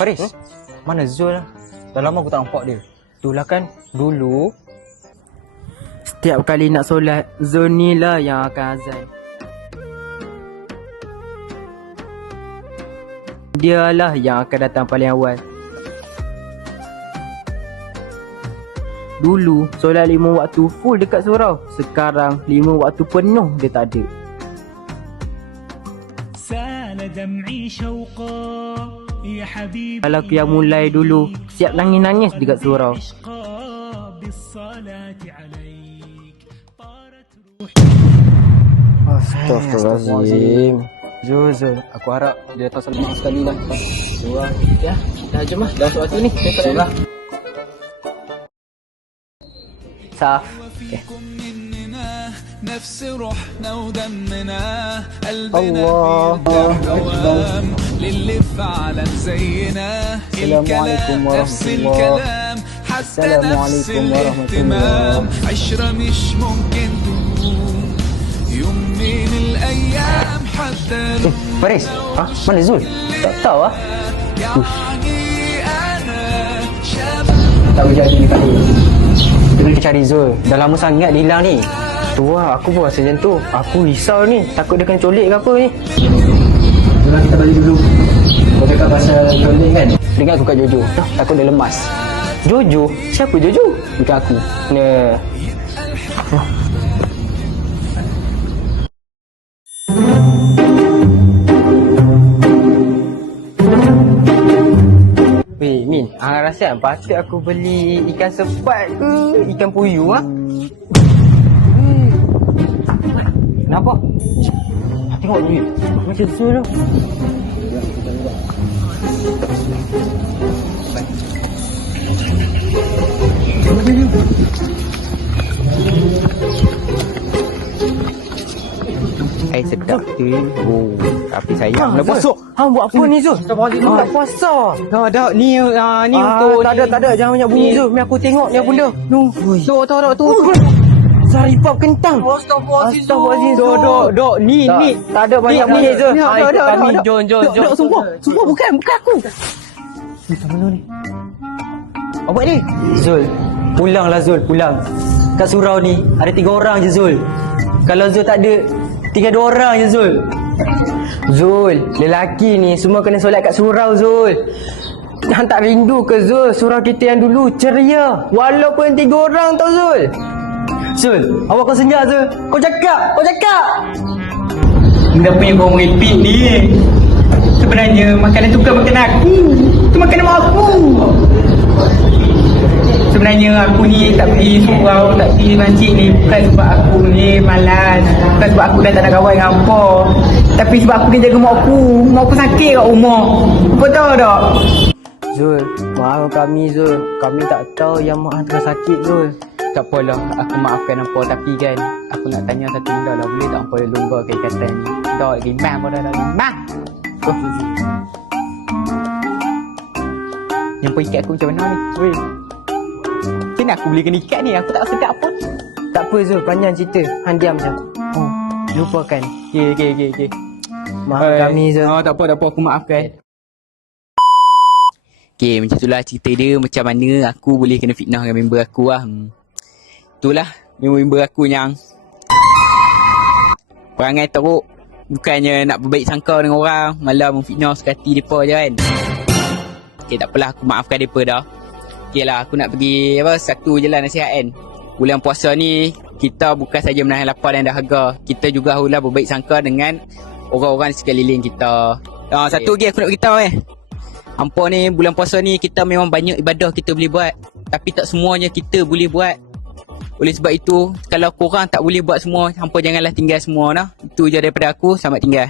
Faris, mana Zul lah? Dah lama aku tak nampak dia. Itulah kan, dulu Setiap kali nak solat, Zul ni lah yang akan azan. Dialah yang akan datang paling awal. Dulu, solat 5 waktu full dekat surau. Sekarang, 5 waktu penuh dia tak ada. Kalau yang mulai dulu, siap nangis-nangis dekat surau. Astaghfirullahaladzim. Zul, aku harap dia datang selamat sekali lah. Ya, dah jom lah. Dah waktu ni. Kita lah. Saf. نفس روحنا ودمنا قلبنا الله دوام للي فعلا زينا السلام عليكم الكلام ورحمة نفس الله. الكلام حتى السلام نفس عليكم ورحمة الاهتمام الله. عشرة مش ممكن تدوم يوم من الأيام حتى Faris, mana Zul? Tak tahu lah. يعني أنا شباب Tak boleh jadi dekat ni. Kita kena cari Zul. Dah lama sangat dia hilang ni. Tu lah, aku pun rasa macam tu. Aku risau ni. Takut dia kena colik ke apa ni. Jom kita balik dulu. Kau cakap pasal colik kan? Dengar aku kat Jojo. Takut dia lemas. Jojo? Siapa Jojo? Bukan aku. Nah. Weh, Min, hang rasa kan patut aku beli ikan sepat ke ikan puyuh ah? Kenapa? Tengok ni. Macam tu tu. Sedap tu. Oh, tapi sayang dah masuk. Hang buat apa ni Zul? Tak puasa. Dah ni untuk tak ada jangan banyak bunyi Zul. Ni aku tengok ni benda. Tu. Saripap kentang. Astagfirullahalazim. Dok ni. Tak ada banyak bunyi Zul. Dah. Jom. Sumpah bukan aku. Ni sama ni. Apa buat ni? Zul. Pulanglah Zul, pulang. Kat surau ni ada 3 orang je Zul. Kalau Zul tak ada, tinggal 2 orang je Zul. Zul, lelaki ni semua kena solat kat surau Zul. Hang tak rindu ke Zul? Surau kita yang dulu ceria. Walaupun 3 orang tau Zul. Zul, awak kau senyap Zul. Kau cakap. Kenapa yang kau merepek ni? Sebenarnya makanan tu bukan makanan aku. Itu makanan mak aku. Sebenarnya aku ni tak pergi surau, tak pergi masjid ni bukan sebab aku ni malas. Bukan sebab aku dah tak nak kawan dengan hampa. Tapi sebab aku kena jaga mak aku. Mak aku sakit kat rumah. Kau tahu tak? Zul, maafkan kami Zul. Kami tak tahu yang mak hang tengah sakit Zul. Tak apalah, aku maafkan hampa. Tapi kan, aku nak tanya satu benda lah. Boleh tak hampa longgarkan ikatan ni? Dah rimah pun dah rimah. Yang ikat aku macam mana ni? Weh. Kenapa aku belikan ikat ni? Aku tak sedap pun. Tak apa Zul, panjang cerita. Hang diam je. Lupakan. Okay. Maafkan kami Zul. Tak apa, aku maafkan. Okay, macam itulah cerita dia. Macam mana aku boleh kena fitnah dengan member aku lah. Itulah member aku yang perangai teruk. Bukannya nak berbaik sangka dengan orang, malah memfitnah sekati mereka je kan. Okay, tak apalah, aku maafkan mereka dah. Okay lah, aku nak pergi satu je lah nasihat kan. Bulan puasa ni, kita bukan saja menahan lapar dan dahaga. Kita juga haruslah berbaik sangka dengan orang-orang di sekeliling kita. Satu lagi aku nak beritahu hampa ni, bulan puasa ni kita memang banyak ibadah kita boleh buat. Tapi tak semuanya kita boleh buat. Oleh sebab itu, kalau korang tak boleh buat semua, hampa janganlah tinggal semua lah. Itu je daripada aku, selamat tinggal.